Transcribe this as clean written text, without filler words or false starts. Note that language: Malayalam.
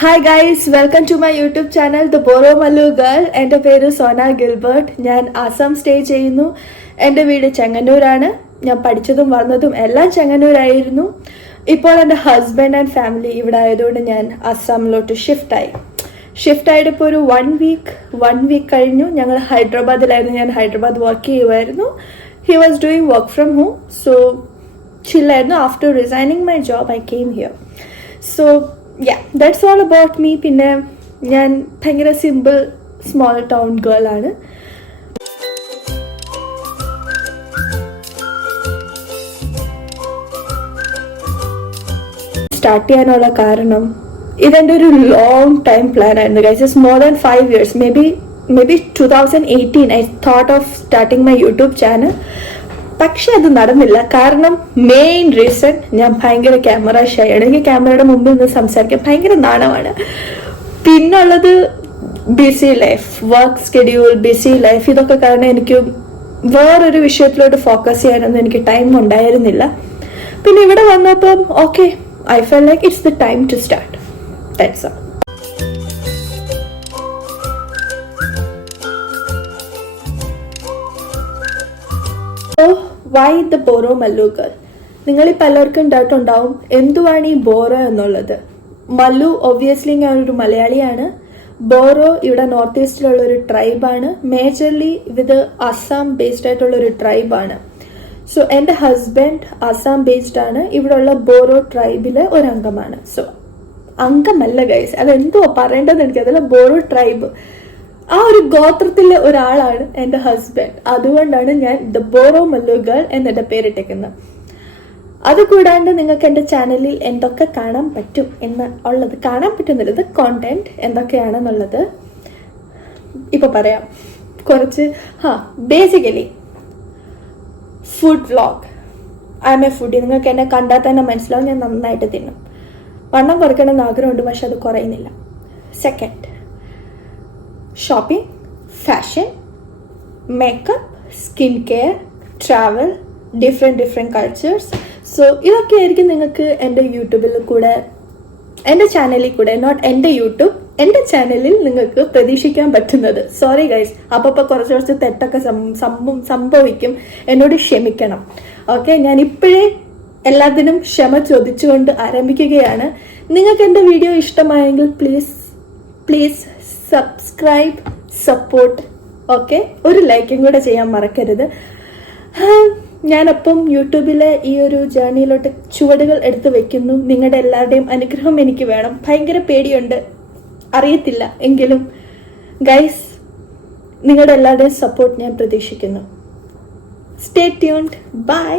Hi guys, welcome to my YouTube channel the Boromallu girl. എൻ്റെ പേര് സോന ഗിൽബർട്ട്. ഞാൻ ആസാം സ്റ്റേ ചെയ്യുന്നു. എൻ്റെ വീട് ചെങ്ങന്നൂരാണ്. ഞാൻ പഠിച്ചതും വളർന്നതും എല്ലാം ചെങ്ങന്നൂരായിരുന്നു. ഇപ്പോൾ എൻ്റെ ഹസ്ബൻഡ് ആൻഡ് ഫാമിലി ഇവിടെ ആയതുകൊണ്ട് ഞാൻ ആസാമിലോട്ട് ഷിഫ്റ്റ് ആയിട്ട് ഇപ്പോൾ ഒരു വൺ വീക്ക് കഴിഞ്ഞു. ഞങ്ങൾ ഹൈദരാബാദിലായിരുന്നു. ഞാൻ ഹൈദരാബാദ് വർക്ക് ചെയ്യുമായിരുന്നു. He was doing work from home. So ചില്ലായിരുന്നു. After resigning my job I came here. So that's all about me. പിന്നെ ഞാൻ ഭയങ്കര സിമ്പിൾ സ്മോൾ ടൗൺ ഗേൾ ആണ്. സ്റ്റാർട്ട് ചെയ്യാനുള്ള കാരണം ഇതെൻ്റെ ഒരു ലോങ് ടൈം പ്ലാൻ ആയിരുന്നു guys. It's more than 5 years. Maybe 2018 I thought of starting my YouTube channel. പക്ഷെ അത് നടന്നില്ല. കാരണം മെയിൻ റീസൺ ഞാൻ ഭയങ്കര ക്യാമറ ഷൈ ആണ്. എനിക്ക് ക്യാമറയുടെ മുമ്പിൽ നിന്ന് സംസാരിക്കാൻ ഭയങ്കര നാണമാണ്. പിന്നുള്ളത് BC life, work schedule, BC life, ഇതൊക്കെ കാരണം എനിക്ക് വേറൊരു വിഷയത്തിലോട്ട് ഫോക്കസ് ചെയ്യാനൊന്നും എനിക്ക് ടൈം ഉണ്ടായിരുന്നില്ല. പിന്നെ ഇവിടെ വന്നപ്പം okay, I felt like it's the time to start. That's all. Why the Boromallu girl? നിങ്ങളിൽ പലർക്കും ഡൗട്ട് ഉണ്ടാവും എന്തുവാണ് ഈ ബോറോ എന്നുള്ളത്. മല്ലു ഒബ്വിയസ്ലി ഞാനൊരു മലയാളിയാണ്. ബോറോ ഇവിടെ നോർത്ത് ഈസ്റ്റിലുള്ള ഒരു ട്രൈബാണ്. മേജർലി ഇത് ആസാം ബേസ്ഡ് ആയിട്ടുള്ള ഒരു ട്രൈബാണ്. സോ എൻ്റെ ഹസ്ബൻഡ് ആസാം ബേസ്ഡ് ആണ്. ഇവിടെയുള്ള ബോറോ ട്രൈബിലെ ഒരു അംഗമാണ്. സോ അംഗമല്ല ഗൈസ്, അതെന്തുവാ പറയേണ്ടതെന്ന് എനിക്കതല്ല. ബോറോ ട്രൈബ്, ആ ഒരു ഗോത്രത്തിലെ ഒരാളാണ് എൻ്റെ ഹസ്ബൻഡ്. അതുകൊണ്ടാണ് ഞാൻ ദ ബോറോമല്ലു ഗേൾ എന്നെ പേരിട്ടേക്കുന്നത്. അതുകൂടാണ്ട് നിങ്ങൾക്ക് എൻ്റെ ചാനലിൽ എന്തൊക്കെ കാണാൻ പറ്റും കാണാൻ പറ്റുന്നുള്ളത് കോണ്ടന്റ് എന്തൊക്കെയാണെന്നുള്ളത് ഇപ്പൊ പറയാം. കുറച്ച് basically food vlog. I M A foodie. നിങ്ങൾക്ക് എന്നെ കണ്ടാൽ തന്നെ മനസ്സിലാവും ഞാൻ നന്നായിട്ട് തിന്നും. വണ്ണം കുറയ്ക്കണമെന്ന് ആഗ്രഹമുണ്ട്, പക്ഷെ അത് കുറയുന്നില്ല. Second, shopping, fashion, makeup, skin care, travel, different cultures. So ഇതൊക്കെയായിരിക്കും നിങ്ങൾക്ക് എൻ്റെ യൂട്യൂബിൽ കൂടെ, എൻ്റെ ചാനലിൽ കൂടെ, നോട്ട് എൻ്റെ യൂട്യൂബ്, എൻ്റെ ചാനലിൽ നിങ്ങൾക്ക് പ്രതീക്ഷിക്കാൻ പറ്റുന്നത്. സോറി ഗൈസ്, അപ്പോൾ കുറച്ച് തെറ്റൊക്കെ സംഭവിക്കും. എന്നോട് ക്ഷമിക്കണം. ഓക്കെ, ഞാൻ ഇപ്പോഴേ എല്ലാത്തിനും ക്ഷമ ചോദിച്ചുകൊണ്ട് ആരംഭിക്കുകയാണ്. നിങ്ങൾക്ക് എൻ്റെ വീഡിയോ ഇഷ്ടമായെങ്കിൽ പ്ലീസ് സബ്സ്ക്രൈബ്, സപ്പോർട്ട്. ഓക്കെ, ഒരു ലൈക്കും കൂടെ ചെയ്യാൻ മറക്കരുത്. ഞാനപ്പം യൂട്യൂബിലെ ഈ ഒരു ജേർണിയിലോട്ട് ചുവടുകൾ എടുത്തു വെക്കുന്നു. നിങ്ങളുടെ എല്ലാവരുടെയും അനുഗ്രഹം എനിക്ക് വേണം. ഭയങ്കര പേടിയുണ്ട്, അറിയത്തില്ല, എങ്കിലും ഗൈസ് നിങ്ങളുടെ എല്ലാവരുടെയും സപ്പോർട്ട് ഞാൻ പ്രതീക്ഷിക്കുന്നു. Stay tuned. ബൈ.